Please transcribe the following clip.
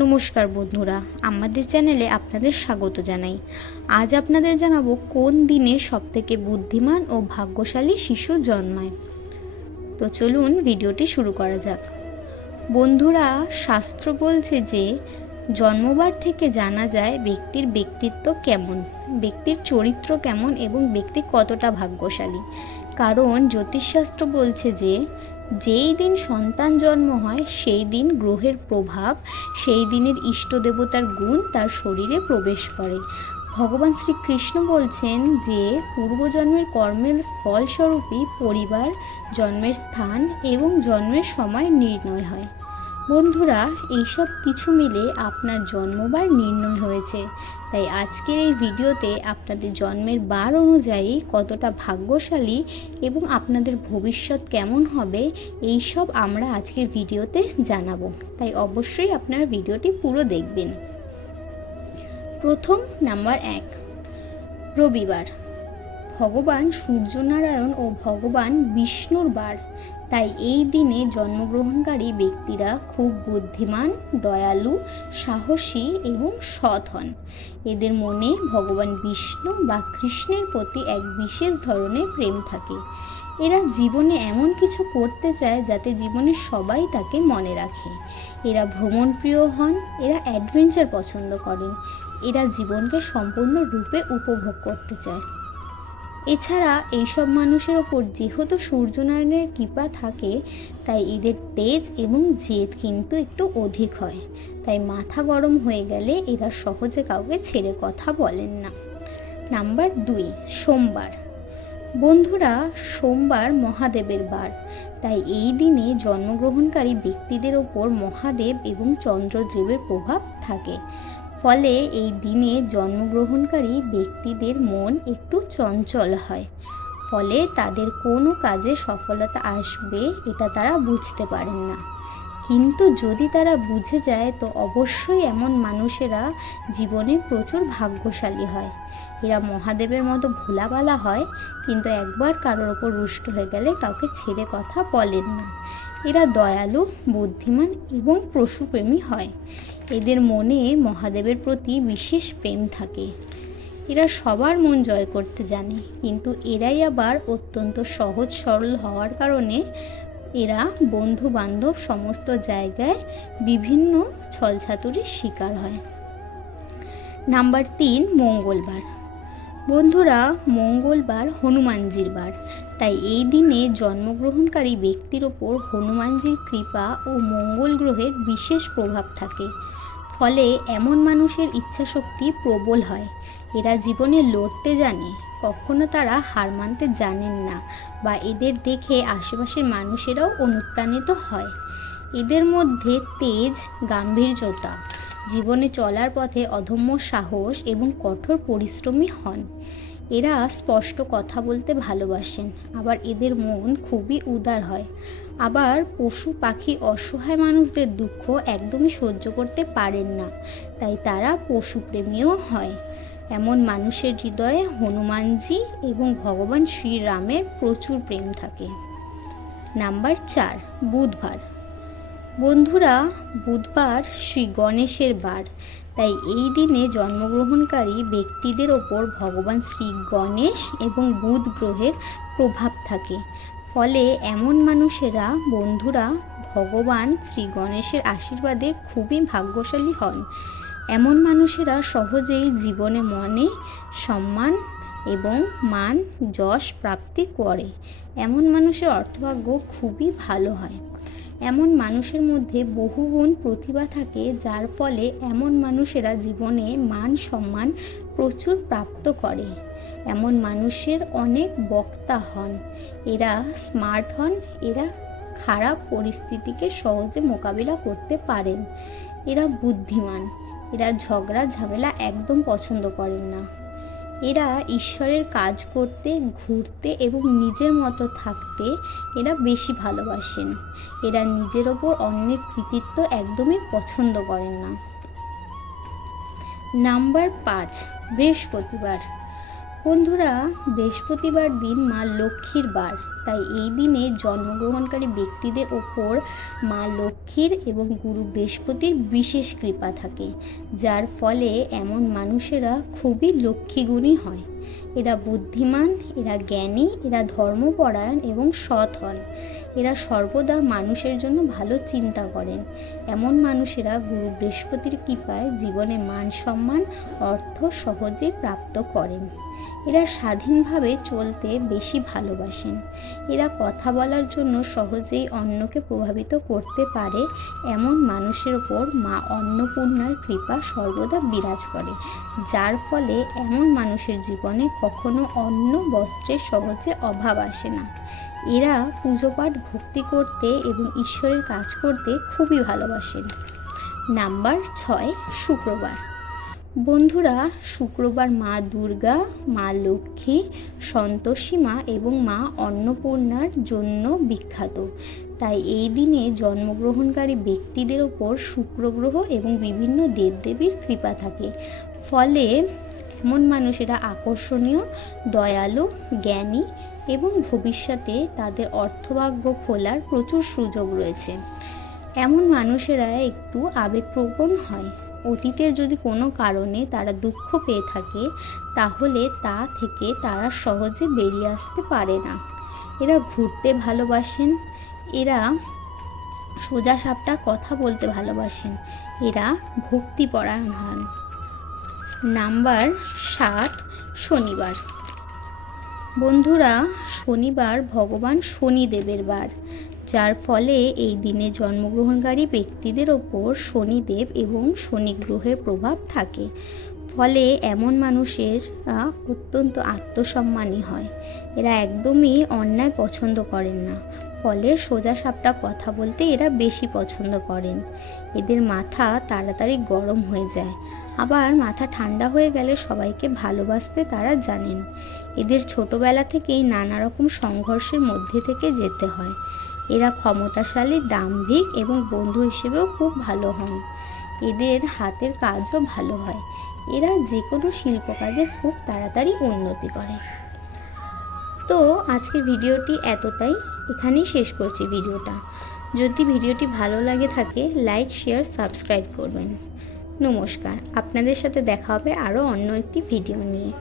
নমস্কার বন্ধুরা, আমাদের চ্যানেলে আপনাদের স্বাগত জানাই। আজ আপনাদের জানাব কোন দিনে সবথেকে বুদ্ধিমান ও ভাগ্যশালী শিশু জন্মায়। তো চলুন ভিডিওটি শুরু করা যাক। বন্ধুরা, শাস্ত্র বলছে যে, জন্মবার থেকে জানা যায় ব্যক্তির ব্যক্তিত্ব কেমন, ব্যক্তির চরিত্র কেমন এবং ব্যক্তি কতটা ভাগ্যশালী। কারণ জ্যোতিষশাস্ত্র বলছে যে যেই দিন সন্তান জন্ম হয়, সেই দিন গ্রহের প্রভাব, সেই দিনের ইষ্ট দেবতার গুণ তার শরীরে প্রবেশ করে। ভগবান শ্রীকৃষ্ণ বলছেন যে, পূর্বজন্মের কর্মের ফলস্বরূপই পরিবার জন্মের স্থান এবং জন্মের সময় নির্ণয় হয়। বন্ধুরা, এইসব কিছু মিলে আপনার জন্মবার নির্ণয় হয়েছে। তাই আজকের এই ভিডিওতে আপনাদের জন্মের বার অনুযায়ী কতটা ভাগ্যশালী এবং আপনাদের ভবিষ্যৎ কেমন হবে এই সব আমরা আজকের ভিডিওতে জানাব। তাই অবশ্যই আপনারা ভিডিওটি পুরো দেখবেন। প্রথম, নাম্বার এক, রবিবার। ভগবান সূর্যনারায়ণ ও ভগবান বিষ্ণুর বার। তাই এই দিনে জন্মগ্রহণকারী ব্যক্তিরা খুব বুদ্ধিমান, দয়ালু, সাহসী এবং সৎ হন। এদের মনে ভগবান বিষ্ণু বা কৃষ্ণের প্রতি এক বিশেষ ধরনের প্রেম থাকে। এরা জীবনে এমন কিছু করতে চায় যাতে জীবনে সবাই তাকে মনে রাখে। এরা ভ্রমণপ্রিয় হন, এরা অ্যাডভেঞ্চার পছন্দ করেন। এরা জীবনকে সম্পূর্ণ রূপে উপভোগ করতে চায়। এছাড়া এইসব মানুষের ওপর যেহেতু সূর্যনারায়ণের কৃপা থাকে, তাই এদের তেজ এবং জেদ কিন্তু একটু অধিক হয়। তাই মাথা গরম হয়ে গেলে এরা সহজে কাউকে ছেড়ে কথা বলেন না। নাম্বার দুই, সোমবার। বন্ধুরা, সোমবার মহাদেবের বার। তাই এই দিনে জন্মগ্রহণকারী ব্যক্তিদের ওপর মহাদেব এবং চন্দ্রদেবের প্রভাব থাকে। ফলে এই দিনে জন্মগ্রহণকারী ব্যক্তিদের মন একটু চঞ্চল হয়। ফলে তাদের কোনো কাজে সফলতা আসবে এটা তারা বুঝতে পারেন না। কিন্তু যদি তারা বুঝে যায়, তো অবশ্যই এমন মানুষেরা জীবনে প্রচুর ভাগ্যশালী হয়। এরা মহাদেবের মতো ভোলাবালা হয়, কিন্তু একবার কারোর ওপর রুষ্ট হয়ে গেলে কাউকে ছেড়ে কথা বলেন না। এরা দয়ালু, বুদ্ধিমান এবং পশুপ্রেমী হয়। এদের মনে মহাদেবের প্রতি বিশেষ প্রেম থাকে। এরা সবার মন জয় করতে জানে, কিন্তু এরাই আবার অত্যন্ত সহজ সরল হওয়ার কারণে এরা বন্ধু বান্ধব সমস্ত জায়গায় বিভিন্ন ছলছাতুরির শিকার হয়। নাম্বার তিন, মঙ্গলবার। বন্ধুরা, মঙ্গলবার হনুমানজির বার। তাই এই দিনে জন্মগ্রহণকারী ব্যক্তির ওপর হনুমানজির কৃপা ও মঙ্গল গ্রহের বিশেষ প্রভাব থাকে। ফলে এমন মানুষের ইচ্ছাশক্তি প্রবল হয়। এরা জীবনে লড়তে জানে, কখনো তারা হার মানতে জানেন না বা এদের দেখে আশেপাশের মানুষেরাও অনুপ্রাণিত হয়। এদের মধ্যে তেজ, গাম্ভীর্যতা, জীবনে চলার পথে অধম্য সাহস এবং কঠোর পরিশ্রমী হন। এরা স্পষ্ট কথা বলতে ভালোবাসেন, আবার এদের মন খুবই উদার হয়। আবার পশু, পাখি, অসহায় মানুষদের দুঃখ একদমই সহ্য করতে পারেন না, তাই তারা পশুপ্রেমীও হয়। এমন মানুষের হৃদয়ে হনুমানজি এবং ভগবান শ্রীরামের প্রচুর প্রেম থাকে। নাম্বার চার, বুধবার। বন্ধুরা, বুধবার শ্রী গণেশের বার। তাই এই দিনে জন্মগ্রহণকারী ব্যক্তিদের ওপর ভগবান শ্রী গণেশ এবং বুধ গ্রহের প্রভাব থাকে। ফলে এমন মানুষেরা, বন্ধুরা ভগবান শ্রী গণেশের আশীর্বাদে খুবই ভাগ্যশালী হন। এমন মানুষেরা সহজেই জীবনে মনে, সম্মান এবং মান যশ প্রাপ্তি করে। এমন মানুষের অর্থভাগ্য খুবই ভালো হয়। এমন মানুষের মধ্যে বহুগুণ প্রতিভা থাকে, যার ফলে এমন মানুষেরা জীবনে মান সম্মান প্রচুর প্রাপ্ত করে। এমন মানুষের অনেক বক্তা হন। এরা স্মার্ট হন, এরা খারাপ পরিস্থিতিকে সহজে মোকাবিলা করতে পারেন। এরা বুদ্ধিমান, এরা ঝগড়া, ঝামেলা একদম পছন্দ করেন না। এরা ঈশ্বরের কাজ করতে, ঘুরতে এবং নিজের মতো থাকতে এরা বেশি ভালোবাসেন। এরা নিজের ওপর অন্যের কৃতিত্ব একদমই পছন্দ করেন না। নাম্বার পাঁচ, বৃহস্পতিবার। বন্ধুরা, বৃহস্পতিবার দিন মা লক্ষ্মীর বার। তাই এই দিনে জন্মগ্রহণকারী ব্যক্তিদের ওপর মা লক্ষ্মীর এবং গুরু বৃহস্পতির বিশেষ কৃপা থাকে, যার ফলে এমন মানুষেরা খুবই লক্ষ্মীগুণী হয়। এরা বুদ্ধিমান, এরা জ্ঞানী, এরা ধর্মপরায়ণ এবং সৎ হন। এরা সর্বদা মানুষের জন্য ভালো চিন্তা করেন। এমন মানুষেরা গুরু বৃহস্পতির কৃপায় জীবনে মান সম্মান, অর্থ সহজে প্রাপ্ত করেন। এরা স্বাধীনভাবে চলতে বেশি ভালোবাসেন। এরা কথা বলার জন্য সহজেই অন্যকে প্রভাবিত করতে পারে এমন মানুষের ওপর মা অন্নপূর্ণার কৃপা সর্বদা বিরাজ করে, যার ফলে এমন মানুষের জীবনে কখনো অন্ন বস্ত্রের সহজে অভাব আসে না। এরা পুজো পাঠ ভক্তি করতে এবং ঈশ্বরের কাজ করতে খুবই ভালোবাসেন। নাম্বার ছয়, শুক্রবার। বন্ধুরা, শুক্রবার মা দুর্গা, মা লক্ষ্মী, সন্তোষী মা এবং মা অন্নপূর্ণার জন্য বিখ্যাত। তাই এই দিনে জন্মগ্রহণকারী ব্যক্তিদের ওপর শুক্র গ্রহ এবং বিভিন্ন দেবদেবীর কৃপা থাকে। ফলে এমন মানুষেরা আকর্ষণীয়, দয়ালু, জ্ঞানী এবং ভবিষ্যতে তাদের অর্থভাগ্য খোলার প্রচুর সুযোগ রয়েছে। এমন মানুষেরা একটু আবেগপ্রবণ হয়। অতীতের যদি কোনো কারণে তারা দুঃখ পেয়ে থাকে, তাহলে তা থেকে তারা সহজে বেরিয়ে আসতে পারে না। এরা ঘুরতে ভালোবাসেন, এরা সোজা সাপটা কথা বলতে ভালোবাসেন, এরা ভক্তিপরায়ণ হন। নাম্বার সাত, শনিবার। বন্ধুরা, শনিবার ভগবান শনিদেবের বার। যার ফলে এই দিনে জন্মগ্রহণকারী ব্যক্তিদের ওপর শনিদেব এবং শনি গ্রহের প্রভাব থাকে। ফলে এমন মানুষের অত্যন্ত আত্মসম্মানী হয়। এরা একদমই অন্যায় পছন্দ করেন না। ফলে সোজা সাপটা কথা বলতে এরা বেশি পছন্দ করেন। এদের মাথা তাড়াতাড়ি গরম হয়ে যায়। আবার মাথা ঠান্ডা হয়ে গেলে সবাইকে ভালোবাসতে তারা জানেন। এদের ছোটবেলা থেকেই নানা রকম সংঘর্ষের মধ্যে থেকে যেতে হয়। এরা ক্ষমতাশালী, দাম্ভিক এবং বন্ধু হিসেবেও খুব ভালো হন। এদের হাতের কাজও ভালো হয়। এরা যে কোনো শিল্প কাজে খুব তাড়াতাড়ি উন্নতি করে। তো আজকের ভিডিওটি এতটাই। এখানেই শেষ করছি ভিডিওটা। যদি ভিডিওটি ভালো লাগে থাকে, লাইক, শেয়ার, সাবস্ক্রাইব করবেন। নমস্কার। আপনাদের সাথে দেখা হবে আরও অন্য একটি ভিডিও নিয়ে।